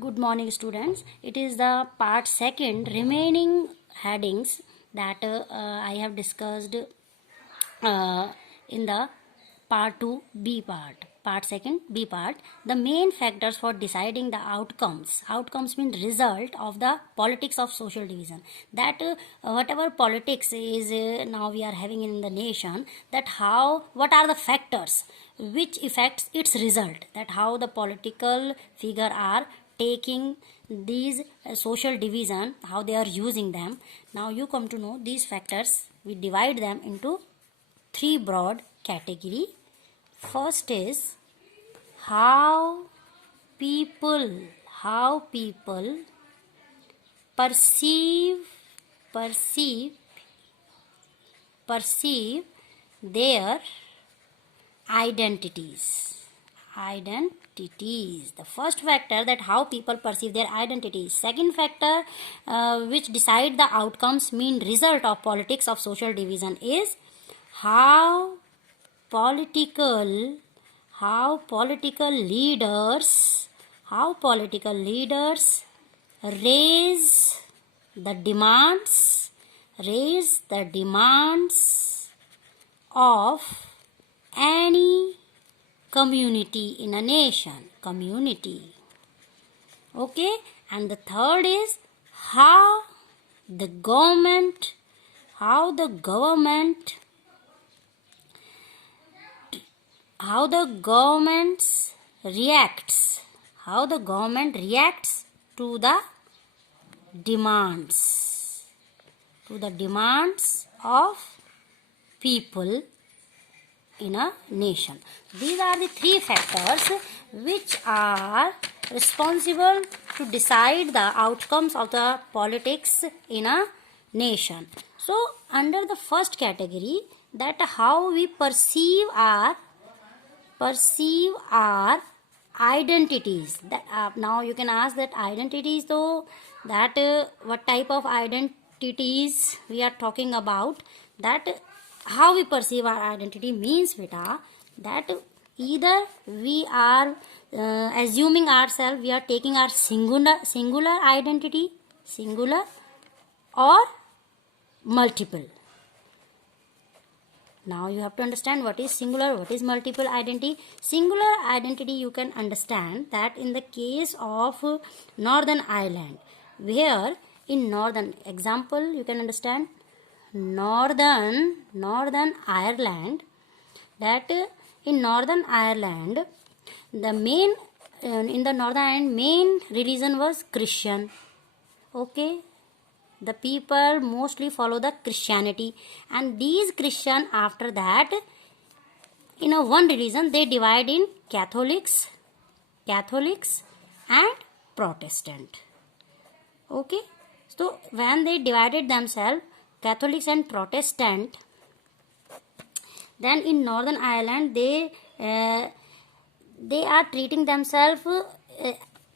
Good morning, students. It is the part second remaining headings that I have discussed in the part 2 B part. Part second B part. The main factors for deciding the outcomes. Outcomes mean result of the politics of social division. That whatever politics is now we are having in the nation. That what are the factors which affects its result. That how the political figure are taking these social division, how they are using them. Now you come to know these factors. We divide them into three broad category. First is how people perceive perceive their identities. The first factor, that how people perceive their identities. Second factor, which decide the outcomes, mean result of politics of social division, is how political leaders raise the demands of any community in a nation. Okay, and the third is how the government reacts to the demands of people in a nation. These are the three factors which are responsible to decide the outcomes of the politics in a nation. So under the first category, that how we perceive our identities. That now you can ask that identities, though, that what type of identities we are talking about. That how we perceive our identity means, beta, that either we are assuming ourselves, we are taking our singular identity, or multiple. Now you have to understand what is singular, what is multiple identity. Singular identity you can understand that in the case of Northern Ireland, where in northern, example you can understand Northern Ireland, that in Northern Ireland the main in the Northern Ireland main religion was Christian. Okay, the people mostly follow the Christianity, and these Christian, after that, in a one religion they divide in Catholics and Protestant. Okay, so when they divided themselves, Catholics and Protestant, then in Northern Ireland they are treating themselves,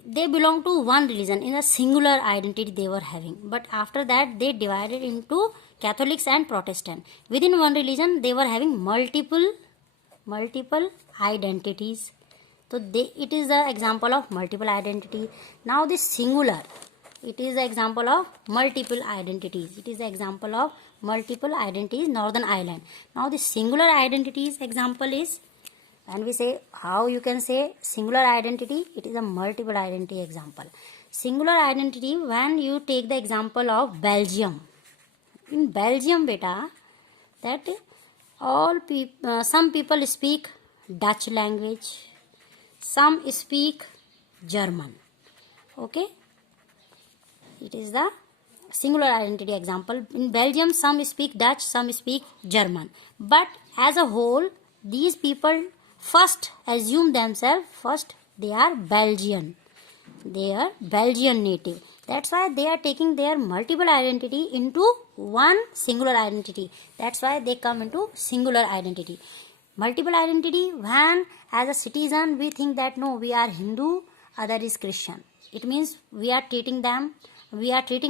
they belong to one religion, in a singular identity they were having. But after that they divided into Catholics and Protestant. Within one religion they were having multiple identities. So it is the example of multiple identity. Now this singular, it is the example of multiple identities. Northern Ireland. Now the singular identities example is, when we say how you can say singular identity, it is a multiple identity example. Singular identity, when you take the example of Belgium. In Belgium, beta, that some people speak Dutch language, some speak German. Okay, it is the singular identity example. In Belgium, some speak Dutch, some speak German. But as a whole, these people first assume themselves, they are Belgian. They are Belgian native. That's why they are taking their multiple identity into one singular identity. That's why they come into singular identity. Multiple identity, when as a citizen we think that no, we are Hindu, other is Christian. It means we are treating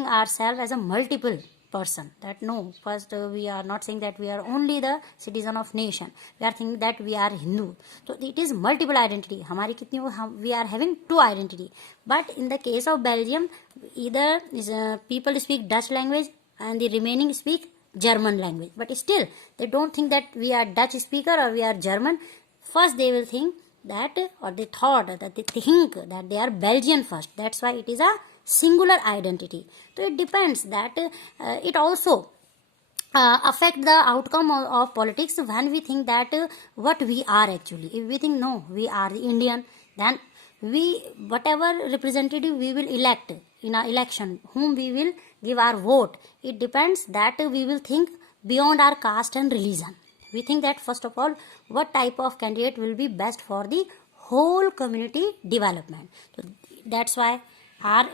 ourselves as a multiple. person. That no, first we are not saying that we are only the citizen of nation. We are thinking that we are Hindu. So it is multiple identity. हमारी कितनी we are having two identity. But in the case of Belgium, either people speak Dutch language and the remaining speak German language. But still, they don't think that we are Dutch speaker or we are German. First, they will think that, or they thought that they think that they are Belgian first. That's why it is a singular identity. So it depends that it also affect the outcome of politics when we think that what we are actually. If we think no, we are the Indian, then we whatever representative we will elect in our election, whom we will give our vote, it depends that we will think beyond our caste and religion. We think that first of all, what type of candidate will be best for the whole community development. So that's why our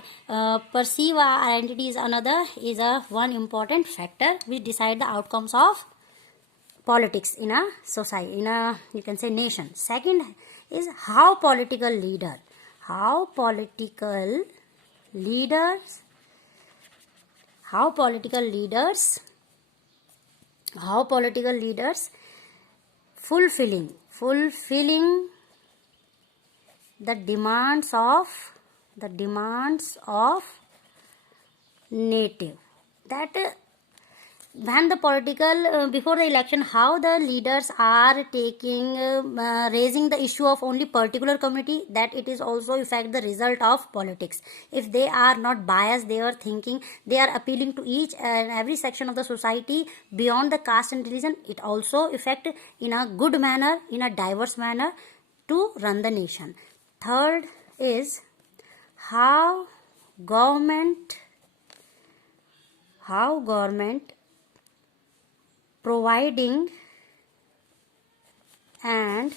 perceive our identity is another is a one important factor which decide the outcomes of politics in a society, in a you can say nation. Second is how political leaders fulfilling the demands of native, that when the political before the election, how the leaders are taking raising the issue of only particular community, that it is also affect the result of politics. If they are not biased, they are thinking, they are appealing to each and every section of the society beyond the caste and religion, it also affect in a good manner, in a diverse manner to run the nation. Third is how government providing and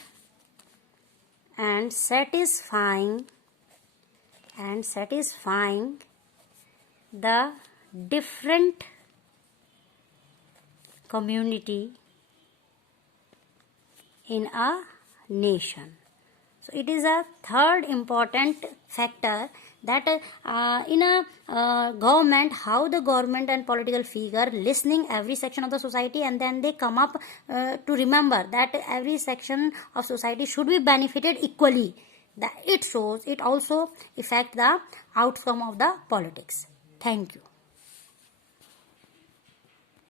satisfying the different community in a nation. So it is a third important factor that in a government, how the government and political figure listening every section of the society, and then they come up to remember that every section of society should be benefited equally. That it shows, it also affect the outcome of the politics. Thank you.